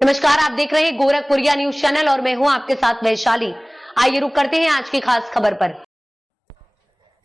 नमस्कार, आप देख रहे हैं गोरखपुरिया न्यूज चैनल और मैं हूं आपके साथ वैशाली। आइए रुक करते हैं आज की खास खबर पर।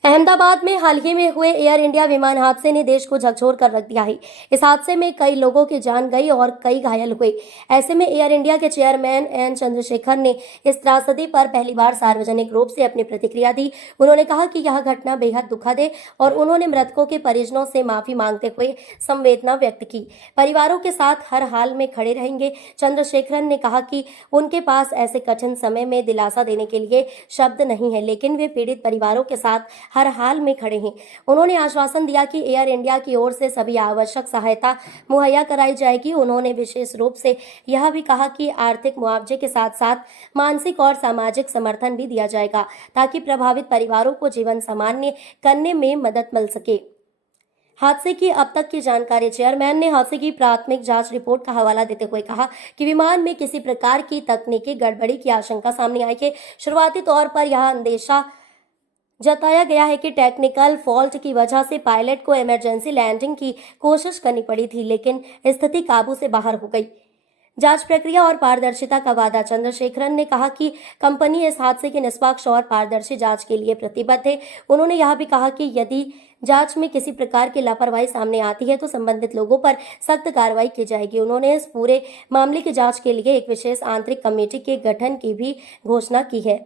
अहमदाबाद में हाल ही में हुए एयर इंडिया विमान हादसे ने देश को झकझोर कर रख दिया है। इस हादसे में कई लोगों की जान गई और कई घायल हुए। ऐसे में एयर इंडिया के चेयरमैन एन चंद्रशेखर ने इस त्रासदी पर पहली बार सार्वजनिक रूप से अपनी प्रतिक्रिया दी। उन्होंने कहा कि यह घटना बेहद दुखद है और उन्होंने मृतकों के परिजनों से माफी मांगते हुए संवेदना व्यक्त की। परिवारों के साथ हर हाल में खड़े रहेंगे। चंद्रशेखर ने कहा कि उनके पास ऐसे कठिन समय में दिलासा देने के लिए शब्द नहीं है, लेकिन वे पीड़ित परिवारों के साथ हर हाल में खड़े हैं। उन्होंने आश्वासन दिया कि एयर इंडिया की ओर से सभी आवश्यक सहायता मुहैया कराई जाएगी। उन्होंने विशेष रूप से यह भी कहा कि आर्थिक मुआवजे के साथ साथ मानसिक और सामाजिक समर्थन भी दिया जाएगा ताकि प्रभावित परिवारों को जीवन सामान्य करने में मदद मिल सके। हादसे की अब तक की जानकारी। चेयरमैन ने हादसे की प्राथमिक जांच रिपोर्ट का हवाला देते हुए कहा कि विमान में किसी प्रकार की तकनीकी गड़बड़ी की आशंका सामने आई है। शुरुआती तौर पर यह अंदेशा जताया गया है कि टेक्निकल फॉल्ट की वजह से पायलट को इमरजेंसी लैंडिंग की कोशिश करनी पड़ी थी, लेकिन स्थिति काबू से बाहर हो गई। जांच प्रक्रिया और पारदर्शिता का वादा। चंद्रशेखरन ने कहा कि कंपनी इस हादसे की निष्पक्ष और पारदर्शी जांच के लिए प्रतिबद्ध है। उन्होंने यह भी कहा कि यदि जांच में किसी प्रकार की लापरवाही सामने आती है तो संबंधित लोगों पर सख्त कार्रवाई की जाएगी। उन्होंने इस पूरे मामले की जांच के लिए एक विशेष आंतरिक कमेटी के गठन की भी घोषणा की है।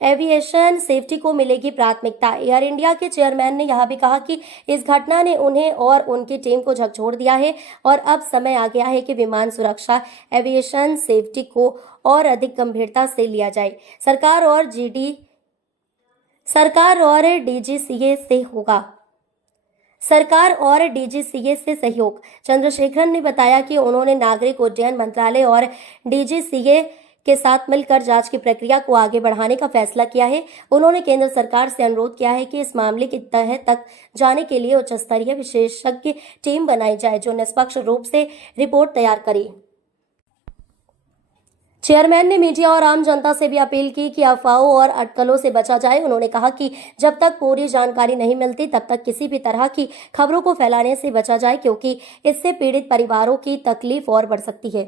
एविएशन सेफ्टी को मिलेगी प्राथमिकता। एयर इंडिया के चेयरमैन ने यह भी कहा कि इस घटना ने उन्हें और उनकी टीम को झकझोर दिया है और अब समय आ गया है कि विमान सुरक्षा, एविएशन सेफ्टी को और अधिक गंभीरता से लिया जाए। सरकार और डीजीसीए से सहयोग। चंद्रशेखरन ने बताया कि उन्होंने नागरिक उड्डयन मंत्रालय और डीजीसीए के साथ मिलकर जांच की प्रक्रिया को आगे बढ़ाने का फैसला किया है। उन्होंने केंद्र सरकार से अनुरोध किया है कि इस मामले की तह तक जाने के लिए उच्च स्तरीय विशेषज्ञ टीम बनाई जाए जो निष्पक्ष रूप से रिपोर्ट तैयार करे। चेयरमैन ने मीडिया और आम जनता से भी अपील की कि अफवाहों और अटकलों से बचा जाए। उन्होंने कहा कि जब तक पूरी जानकारी नहीं मिलती तब तक किसी भी तरह की खबरों को फैलाने से बचा जाए, क्योंकि इससे पीड़ित परिवारों की तकलीफ और बढ़ सकती है।